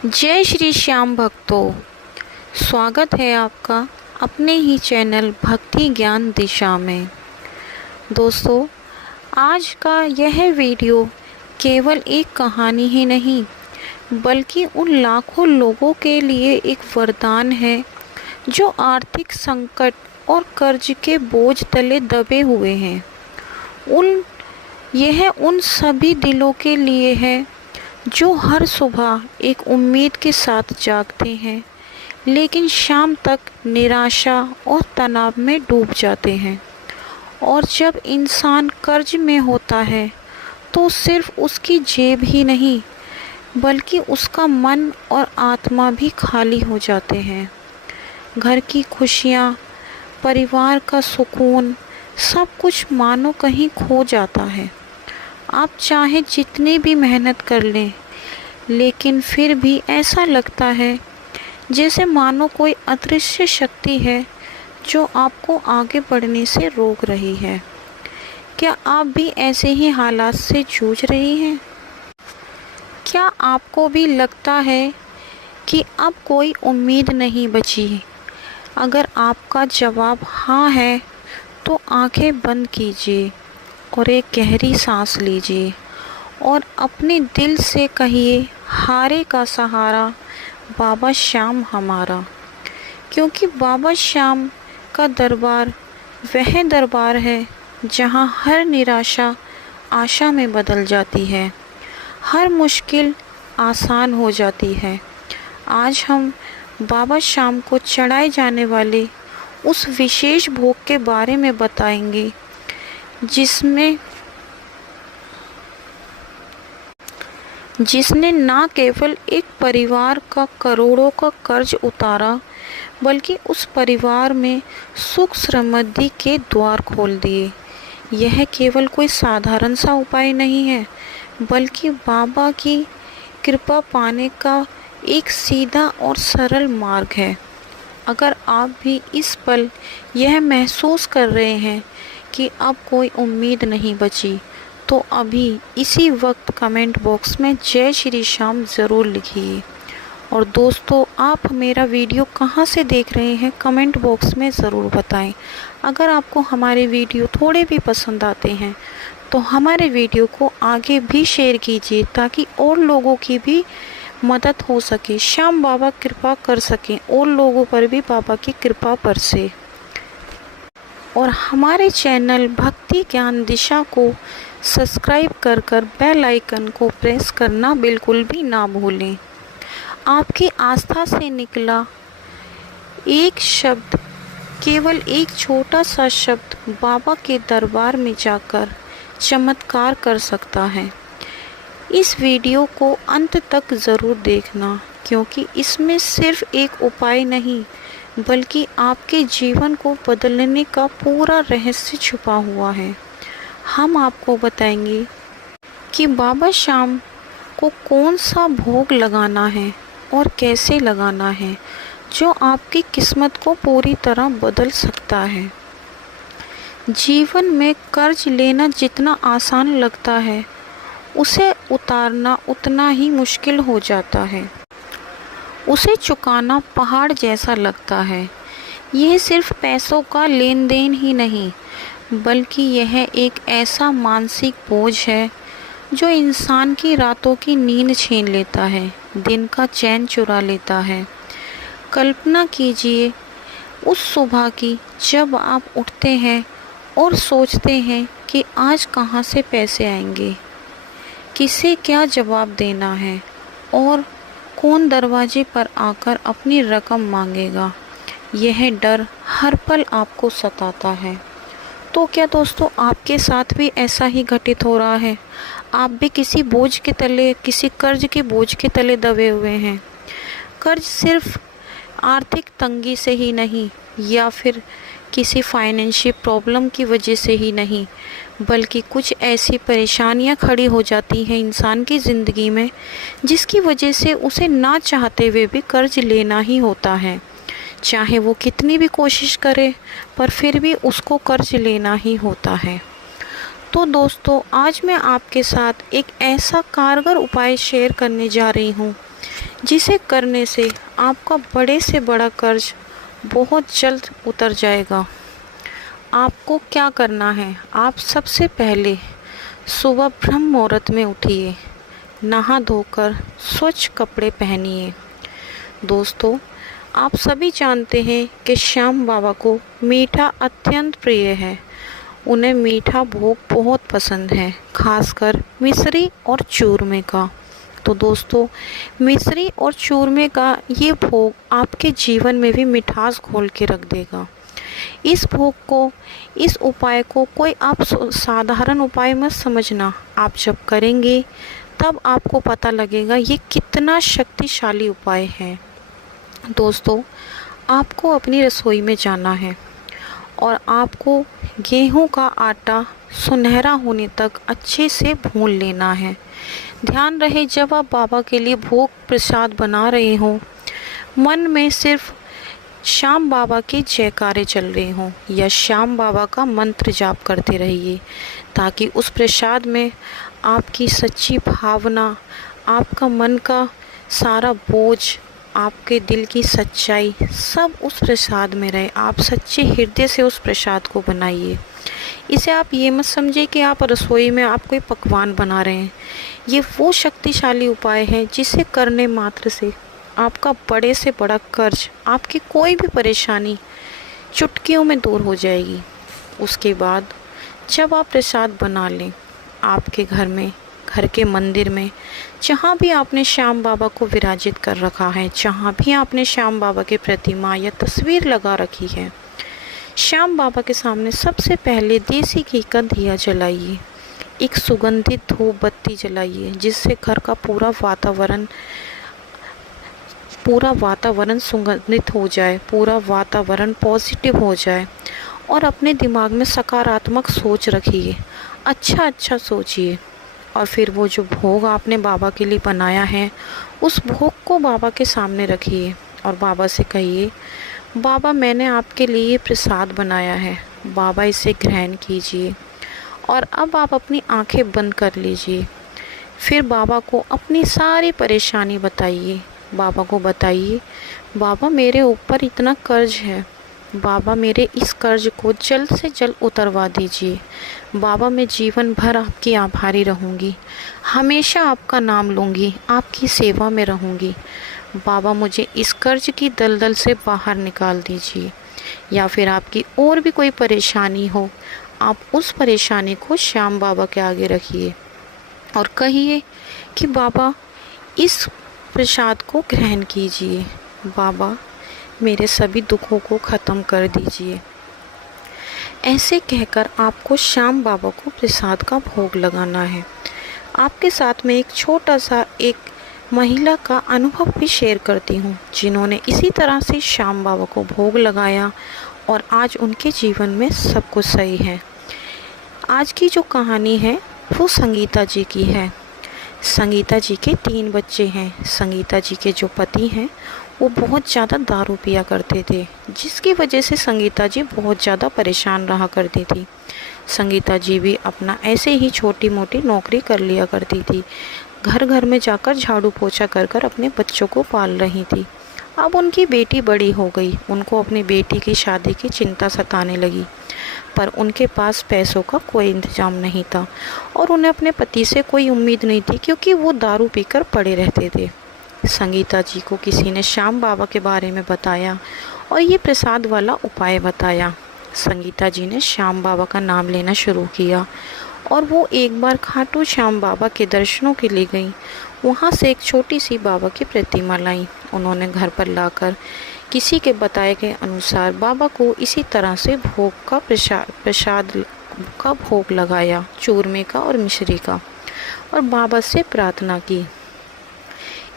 जय श्री श्याम भक्तों, स्वागत है आपका अपने ही चैनल भक्ति ज्ञान दिशा में। दोस्तों, आज का यह वीडियो केवल एक कहानी ही नहीं बल्कि उन लाखों लोगों के लिए एक वरदान है जो आर्थिक संकट और कर्ज के बोझ तले दबे हुए हैं। यह उन सभी दिलों के लिए है जो हर सुबह एक उम्मीद के साथ जागते हैं लेकिन शाम तक निराशा और तनाव में डूब जाते हैं। और जब इंसान कर्ज में होता है तो सिर्फ उसकी जेब ही नहीं बल्कि उसका मन और आत्मा भी खाली हो जाते हैं। घर की खुशियाँ, परिवार का सुकून, सब कुछ मानो कहीं खो जाता है। आप चाहे जितनी भी मेहनत कर लें लेकिन फिर भी ऐसा लगता है जैसे मानो कोई अदृश्य शक्ति है जो आपको आगे बढ़ने से रोक रही है। क्या आप भी ऐसे ही हालात से जूझ रही हैं? क्या आपको भी लगता है कि अब कोई उम्मीद नहीं बची? अगर आपका जवाब हाँ है तो आंखें बंद कीजिए और एक गहरी सांस लीजिए और अपने दिल से कहिए, हारे का सहारा बाबा श्याम हमारा। क्योंकि बाबा श्याम का दरबार वह दरबार है जहाँ हर निराशा आशा में बदल जाती है, हर मुश्किल आसान हो जाती है। आज हम बाबा श्याम को चढ़ाए जाने वाले उस विशेष भोग के बारे में बताएंगे जिसने ना केवल एक परिवार का करोड़ों का कर्ज उतारा बल्कि उस परिवार में सुख समृद्धि के द्वार खोल दिए। यह केवल कोई साधारण सा उपाय नहीं है बल्कि बाबा की कृपा पाने का एक सीधा और सरल मार्ग है। अगर आप भी इस पल यह महसूस कर रहे हैं कि अब कोई उम्मीद नहीं बची तो अभी इसी वक्त कमेंट बॉक्स में जय श्री श्याम ज़रूर लिखिए। और दोस्तों, आप मेरा वीडियो कहाँ से देख रहे हैं कमेंट बॉक्स में ज़रूर बताएं। अगर आपको हमारे वीडियो थोड़े भी पसंद आते हैं तो हमारे वीडियो को आगे भी शेयर कीजिए ताकि और लोगों की भी मदद हो सके, श्याम बाबा कृपा कर सकें और लोगों पर भी बाबा की कृपा बरसे। और हमारे चैनल भक्ति ज्ञान दिशा को सब्सक्राइब कर बेल आइकन को प्रेस करना बिल्कुल भी ना भूलें। आपकी आस्था से निकला एक शब्द, केवल एक छोटा सा शब्द बाबा के दरबार में जाकर चमत्कार कर सकता है। इस वीडियो को अंत तक ज़रूर देखना क्योंकि इसमें सिर्फ एक उपाय नहीं बल्कि आपके जीवन को बदलने का पूरा रहस्य छुपा हुआ है। हम आपको बताएंगे कि बाबा श्याम को कौन सा भोग लगाना है और कैसे लगाना है जो आपकी किस्मत को पूरी तरह बदल सकता है। जीवन में कर्ज लेना जितना आसान लगता है उसे उतारना उतना ही मुश्किल हो जाता है। उसे चुकाना पहाड़ जैसा लगता है। यह सिर्फ पैसों का लेन देन ही नहीं बल्कि यह एक ऐसा मानसिक बोझ है जो इंसान की रातों की नींद छीन लेता है, दिन का चैन चुरा लेता है। कल्पना कीजिए उस सुबह की जब आप उठते हैं और सोचते हैं कि आज कहाँ से पैसे आएंगे, किसे क्या जवाब देना है और कौन दरवाजे पर आकर अपनी रकम मांगेगा। यह डर हर पल आपको सताता है। तो क्या दोस्तों, आपके साथ भी ऐसा ही घटित हो रहा है? आप भी किसी बोझ के तले, किसी कर्ज के बोझ के तले दबे हुए हैं? कर्ज सिर्फ आर्थिक तंगी से ही नहीं या फिर किसी फाइनेंशियल प्रॉब्लम की वजह से ही नहीं बल्कि कुछ ऐसी परेशानियां खड़ी हो जाती हैं इंसान की ज़िंदगी में जिसकी वजह से उसे ना चाहते हुए भी कर्ज लेना ही होता है। चाहे वो कितनी भी कोशिश करे पर फिर भी उसको कर्ज लेना ही होता है। तो दोस्तों, आज मैं आपके साथ एक ऐसा कारगर उपाय शेयर करने जा रही हूँ जिसे करने से आपका बड़े से बड़ा कर्ज बहुत जल्द उतर जाएगा। आपको क्या करना है, आप सबसे पहले सुबह ब्रह्म मुहूर्त में उठिए, नहा धोकर स्वच्छ कपड़े पहनिए। दोस्तों, आप सभी जानते हैं कि श्याम बाबा को मीठा अत्यंत प्रिय है। उन्हें मीठा भोग बहुत पसंद है, खासकर मिश्री और चूरमे का। तो दोस्तों, मिश्री और चूरमे का ये भोग आपके जीवन में भी मिठास घोल के रख देगा। इस भोग को, इस उपाय को कोई आप साधारण उपाय मत समझना। आप जब करेंगे तब आपको पता लगेगा ये कितना शक्तिशाली उपाय है। दोस्तों, आपको अपनी रसोई में जाना है और आपको गेहूं का आटा सुनहरा होने तक अच्छे से भून लेना है। ध्यान रहे, जब आप बाबा के लिए भोग प्रसाद बना रहे हों, मन में सिर्फ श्याम बाबा के जयकारे चल रहे हों या श्याम बाबा का मंत्र जाप करते रहिए, ताकि उस प्रसाद में आपकी सच्ची भावना, आपका मन का सारा बोझ, आपके दिल की सच्चाई सब उस प्रसाद में रहे। आप सच्चे हृदय से उस प्रसाद को बनाइए। इसे आप ये मत समझिए कि आप रसोई में आप कोई पकवान बना रहे हैं। ये वो शक्तिशाली उपाय है जिसे करने मात्र से आपका बड़े से बड़ा कर्ज, आपकी कोई भी परेशानी चुटकियों में दूर हो जाएगी। उसके बाद जब आप प्रसाद बना लें, आपके घर में, घर के मंदिर में, जहाँ भी आपने श्याम बाबा को विराजित कर रखा है, जहाँ भी आपने श्याम बाबा की प्रतिमा या तस्वीर लगा रखी है, श्याम बाबा के सामने सबसे पहले देसी घी का दिया जलाइए। एक सुगंधित धूप बत्ती जलाइए, जिससे घर का पूरा वातावरण सुगंधित हो जाए, पूरा वातावरण पॉजिटिव हो जाए। और अपने दिमाग में सकारात्मक सोच रखिए, अच्छा सोचिए। और फिर वो जो भोग आपने बाबा के लिए बनाया है, उस भोग को बाबा के सामने रखिए और बाबा से कहिए, बाबा मैंने आपके लिए प्रसाद बनाया है, बाबा इसे ग्रहण कीजिए। और अब आप अपनी आंखें बंद कर लीजिए। फिर बाबा को अपनी सारी परेशानी बताइए। बाबा को बताइए, बाबा मेरे ऊपर इतना कर्ज है, बाबा मेरे इस कर्ज को जल्द से जल्द उतरवा दीजिए। बाबा मैं जीवन भर आपकी आभारी रहूँगी, हमेशा आपका नाम लूँगी, आपकी सेवा में रहूँगी। बाबा मुझे इस कर्ज की दलदल से बाहर निकाल दीजिए। या फिर आपकी और भी कोई परेशानी हो, आप उस परेशानी को श्याम बाबा के आगे रखिए और कहिए कि बाबा इस प्रसाद को ग्रहण कीजिए, बाबा मेरे सभी दुखों को ख़त्म कर दीजिए। ऐसे कहकर आपको श्याम बाबा को प्रसाद का भोग लगाना है। आपके साथ में एक छोटा सा एक महिला का अनुभव भी शेयर करती हूँ, जिन्होंने इसी तरह से श्याम बाबा को भोग लगाया और आज उनके जीवन में सब कुछ सही है। आज की जो कहानी है वो संगीता जी की है। संगीता जी के 3 बच्चे हैं। संगीता जी के जो पति हैं वो बहुत ज़्यादा दारू पिया करते थे, जिसकी वजह से संगीता जी बहुत ज़्यादा परेशान रहा करती थी। संगीता जी भी अपना ऐसे ही छोटी मोटी नौकरी कर लिया करती थी, घर घर में जाकर झाड़ू पोछा कर कर अपने बच्चों को पाल रही थी। अब उनकी बेटी बड़ी हो गई, उनको अपनी बेटी की शादी की चिंता सताने लगी, पर उनके पास पैसों का कोई इंतजाम नहीं था और उन्हें अपने पति से कोई उम्मीद नहीं थी, क्योंकि वो दारू पीकर पड़े रहते थे। संगीता जी को किसी ने श्याम बाबा के बारे में बताया और ये प्रसाद वाला उपाय बताया। संगीता जी ने श्याम बाबा का नाम लेना शुरू किया और वो एक बार खाटू श्याम बाबा के दर्शनों के लिए गई। वहाँ से एक छोटी सी बाबा की प्रतिमा लाई। उन्होंने घर पर लाकर किसी के बताए गए अनुसार बाबा को इसी तरह से भोग का प्रसाद का भोग लगाया, चूरमे का और मिश्री का, और बाबा से प्रार्थना की।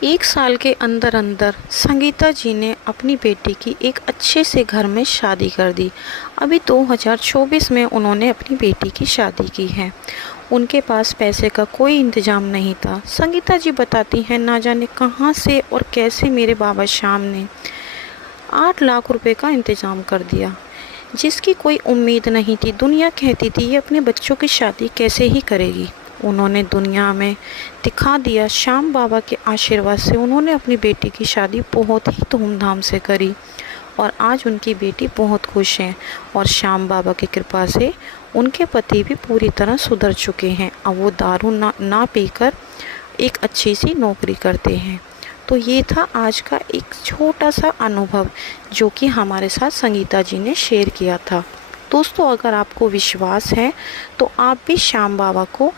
1 साल के अंदर अंदर संगीता जी ने अपनी बेटी की एक अच्छे से घर में शादी कर दी। अभी 2024 में उन्होंने अपनी बेटी की शादी की है। उनके पास पैसे का कोई इंतजाम नहीं था। संगीता जी बताती हैं, ना जाने कहाँ से और कैसे मेरे बाबा श्याम ने 8 लाख रुपए का इंतजाम कर दिया, जिसकी कोई उम्मीद नहीं थी। दुनिया कहती थी ये अपने बच्चों की शादी कैसे ही करेगी। उन्होंने दुनिया में दिखा दिया। श्याम बाबा के आशीर्वाद से उन्होंने अपनी बेटी की शादी बहुत ही धूमधाम से करी और आज उनकी बेटी बहुत खुश है और श्याम बाबा की कृपा से उनके पति भी पूरी तरह सुधर चुके हैं। अब वो दारू ना पीकर एक अच्छी सी नौकरी करते हैं। तो ये था आज का एक छोटा सा अनुभव जो कि हमारे साथ संगीता जी ने शेयर किया था। दोस्तों, अगर आपको विश्वास है तो आप भी श्याम बाबा को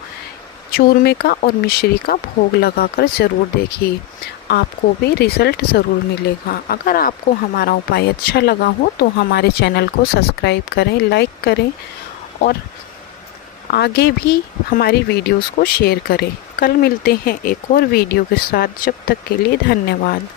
चूरमे का और मिश्री का भोग लगाकर ज़रूर देखिए, आपको भी रिज़ल्ट ज़रूर मिलेगा। अगर आपको हमारा उपाय अच्छा लगा हो तो हमारे चैनल को सब्सक्राइब करें, लाइक करें और आगे भी हमारी वीडियोस को शेयर करें। कल मिलते हैं एक और वीडियो के साथ, जब तक के लिए धन्यवाद।